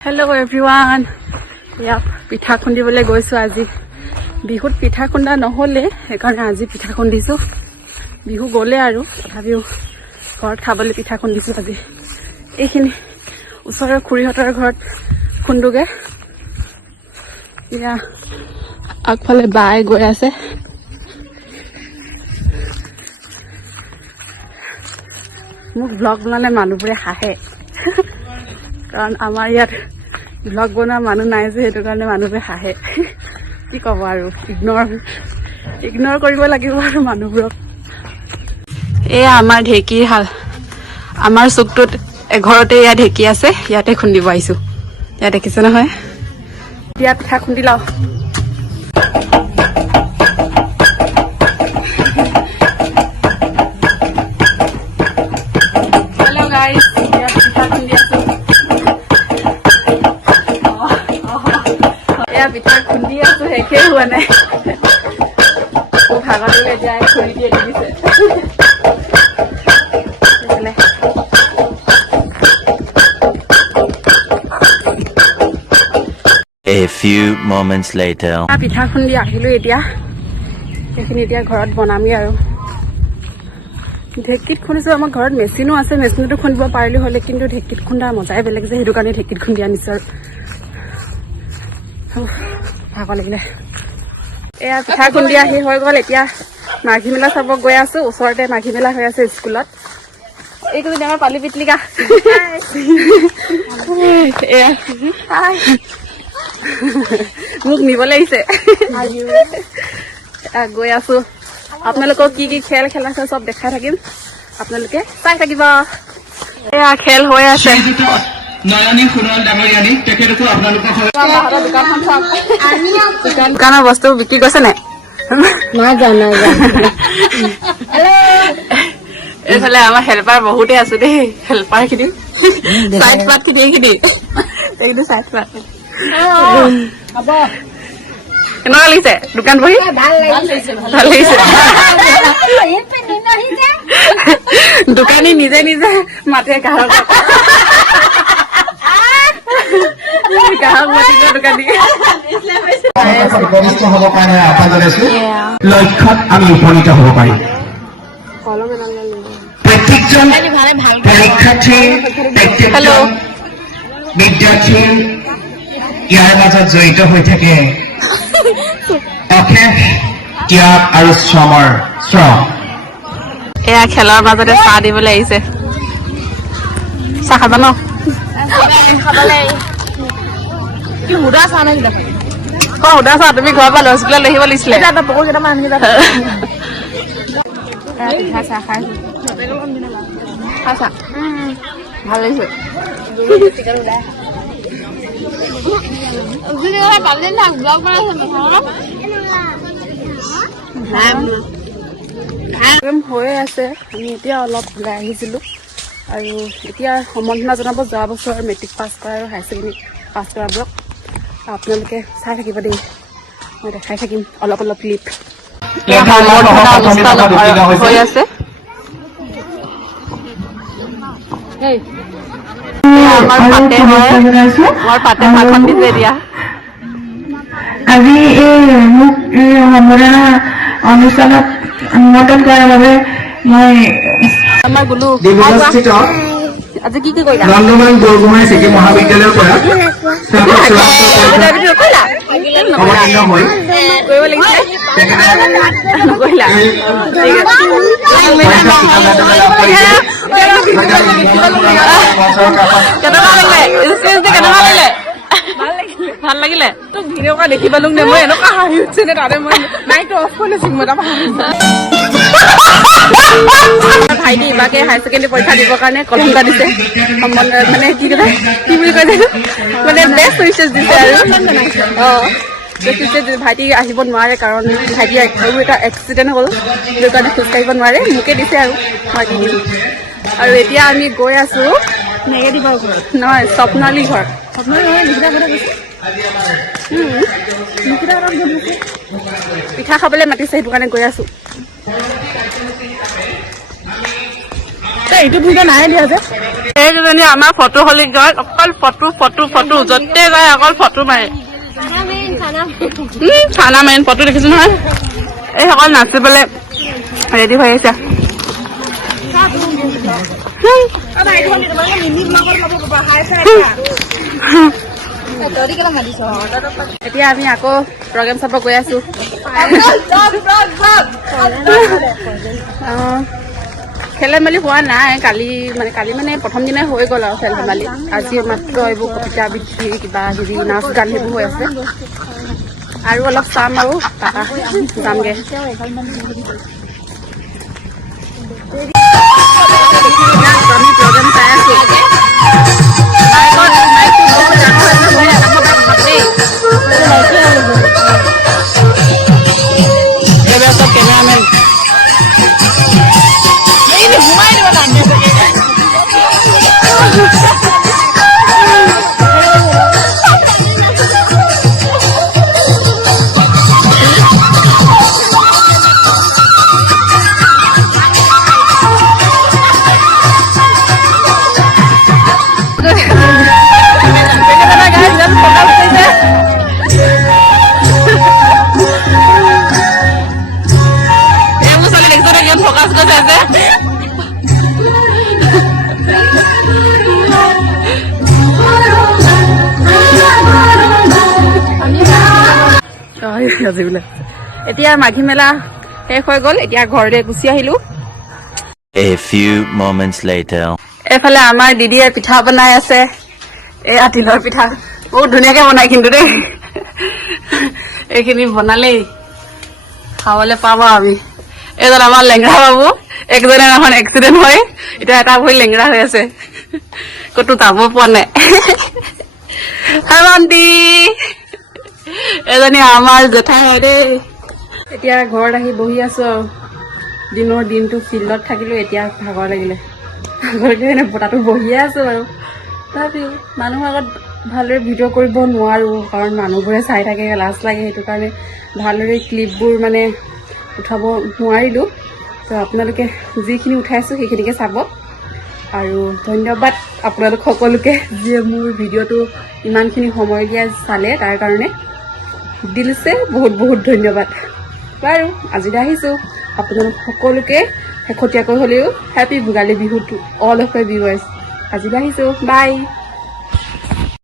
Hello everyone. ইয়াত পিঠা খুন্দিবলৈ গৈছো আজি বিহুত পিঠা খুন্দা নহলে সেইকাৰণে আজি পিঠা খুন্দিছো বিহু গলে আৰু তথাপিও ঘৰত খাবলৈ পিঠা খুন্দিছো আজি এইখিনি ওচৰৰ খুৰীহঁতৰ ঘৰত খুন্দুগে ইয়া আগফালে বাই গৈ আছে মোক ব্লগ বনালে মানুহবোৰে হাঁহে কাৰণ আমাৰ ইয়াত ব্লগ বনোৱা মানুহ নাই যে সেইটো কাৰণে মানুহবোৰে হাঁহে কি ক'ব আৰু ইগনৰ কৰিব লাগিব আৰু মানুহবোৰক এয়া আমাৰ ঢেঁকীৰ হাল আমাৰ চুকটোত এঘৰতে ইয়াত ঢেঁকী আছে ইয়াতে খুন্দিব আহিছো ইয়াত দেখিছে নহয় এতিয়া পিঠা খুন্দি লওঁ হেল্ল' গাইজ ইয়াত পিঠা খুন্দি আছো পিঠা খুন্দি আছো শেষে হোৱা নাই ভাগৰ দিলে যায় খুন্দি দিয়ে দিছে A few moments later. পিঠা খুন্দি আহিলো এতিয়া সেইখিনি এতিয়া ঘৰত বনামি আৰু ঢেঁকীত খুন্দিছো আমাৰ ঘৰত মেচিনো আছে মেচিনতো খুন্দিব পাৰিলো হ'লে কিন্তু ঢেঁকীত খুন্দা মজাই বেলেগ যে সেইটো কাৰণে ঢেঁকীত খুন্দি আনিছো আৰু ভাগৰ লাগিলে এয়া পিঠা খুন্দি আহি হৈ গ'ল এতিয়া মাঘী মেলা চাব গৈ আছো ওচৰতে মাঘী মেলা হৈ আছে স্কুলত এইকেইজনী আমাৰ পালি পিটলিকা মোক নিবলৈ আহিছে গৈ আছো আপোনালোকক কি কি খেল খেলাইছে চব দেখাই থাকিম আপোনালোকে চাই থাকিব এয়া খেল হৈ আছে দোকানৰ বস্তু বিক্ৰী কৰিছে নাই এইফালে আমাৰ হেল্পাৰ বহুতে আছো দেই হেল্পাৰ খিনি চাইড পাত খিনি এইখিনি চাইড পাত কেনেকুৱা লাগিছে দোকান বহি ভাল লাগিছে দোকানী নিজে নিজে মাতে গ্ৰাহক লক্ষ্যত আমি উপনীত হ'ব পাৰিম প্ৰত্যেকজন পৰীক্ষাৰ্থী প্ৰত্যেকজন বিদ্যাৰ্থী ইয়াৰ মাজত জড়িত হৈ থাকে অশেষ ত্যাগ আৰু শ্ৰম এয়া খেলৰ মাজতে চাহ দিবলৈ আহিছে চাহ খাবা ন সুধা চাহ নাই সুধা চাহ তুমি ঘৰৰ পৰা ল'ৰা ছোৱালী লৈ আহিব লাগিছিলে চাহ খাইছো ভাল লাগিছে হৈ আছে আমি এতিয়া অলপ ওলাই আহিছিলো আৰু এতিয়া সম্বৰ্ধনা জনাব যোৱা বছৰ মেট্ৰিক পাছ কৰা আৰু হায়াৰ ছেকেণ্ডেৰী পাছ কৰাবোৰক আপোনালোকে চাই থাকিব দেই মই দেখাই থাকিম অলপ অলপ ক্লিপ সম্বৰ্ধনা অনুষ্ঠান হৈ আছে আমাৰ পাতে হয় মোৰ পাতে ভাষণ দিছে এতিয়া আজি এই মোক সম্বৰ্ধনা অনুষ্ঠানত নিমন্ত্ৰণ কৰাৰ বাবে মই আমাৰ গুলু আজি কি কি কৰিলা নন্দমান বৰগোহাঁই চিটি মহাবিদ্যালয়ৰ পৰা কৰিব লাগিছিলে নকৰিলা কেনেকুৱা লাগিলে ভাল লাগিলে তোক ভিডিঅ' কৰা দেখি পালো নে মই এনেকুৱা হাঁহি উঠিছে নে তাতে মই মাইকটো অফ কৰি লৈছো মই ভাইটি ইবাকে হায়াৰ ছেকেণ্ডেৰী পৰীক্ষা দিবৰ কাৰণে কলংকা দিছে মানে কি কথা কি বুলি কয় মানে বেষ্ট উইচেছ দিছে আৰু ভাইটি আহিব নোৱাৰে কাৰণ ভাইটি আৰু এটা এক্সিডেণ্ট হ'ল সেইটো কাৰণে খোজকাঢ়িব নোৱাৰে মোকে দিছে আৰু মই দি দিম আৰু এতিয়া আমি গৈ আছো নেগেটিভৰ ঘৰত নহয় স্বপ্নালী ঘৰ পিঠা খাবলৈ মাতিছে সেইটো কাৰণে গৈ আছো এইটো ভিডিঅ' নাই দিয়া যে এইকেইজনী আমাৰ ফটো হলিক যায় অকল ফটো য'তে যায় অকল ফটো মাৰে খানা মেইন ফটো দেখিছো নহয় এই সকল নাচিবলৈ ৰেডি হৈ আছে এতিয়া আমি আকৌ প্ৰগ্ৰেম চাব গৈ আছো খেল ধেমালি হোৱা নাই কালি মানে প্ৰথম দিনাই হৈ গ'ল আৰু খেল ধেমালি আজি মাত্ৰ এইবোৰ কবিতা আবৃত্তি কিবা কিবি নাচ গান সেইবোৰ হৈ আছে আৰু অলপ চাম আৰু তাৰপৰা যামগৈ আমি প্ৰগ্ৰেম চাই আছো কেমেৰামেন এতিয়া মাঘী মেলা শেষ হৈ গ'ল এতিয়া ঘৰতে গুচি আহিলো A few moments later. এইফালে আমাৰ দিদিয়ে পিঠা বনাই আছে এয়া তিলৰ পিঠা বহুত ধুনীয়াকে বনাই কিন্তু দেই এইখিনি বনালেই খাবলৈ পাম আমি এজন আমাৰ লেংৰা বাবু একজনে এখন এক্সিডেণ্ট হয় এতিয়া এটা ভৰি লেংৰা হৈ আছে ক'তো যাব পোৱা নাই হেমন্তী এজনী আমাৰ জেঠাই হয় দেই এতিয়া ঘৰত আহি বহি আছো আৰু দিনটো ফিল্ডত থাকিলো এতিয়া ভাগৰ লাগিলে ভাগৰকে এনে বতাহটো বহিয়ে আছো বাৰু তথাপিও মানুহৰ আগত ভালদৰে ভিডিঅ' কৰিব নোৱাৰো কাৰণ মানুহবোৰে চাই থাকে লাজ লাগে সেইটো কাৰণে ভালদৰে ক্লিপবোৰ মানে উঠাব নোৱাৰিলোঁ তো আপোনালোকে যিখিনি উঠাইছোঁ সেইখিনিকে চাব আৰু ধন্যবাদ আপোনালোক সকলোকে যিয়ে মোৰ ভিডিঅ'টো ইমানখিনি সময় দিয়া চালে তাৰ কাৰণে দিলছে বহুত বহুত ধন্যবাদ বাৰু আজিলৈ আহিছোঁ আপোনালোক সকলোকে শেহতীয়াকৈ হ'লেও হেপী ভোগালী বিহুটো অল অফ মাই ভিউৱাৰ্ছ আজিলৈ আহিছোঁ বাই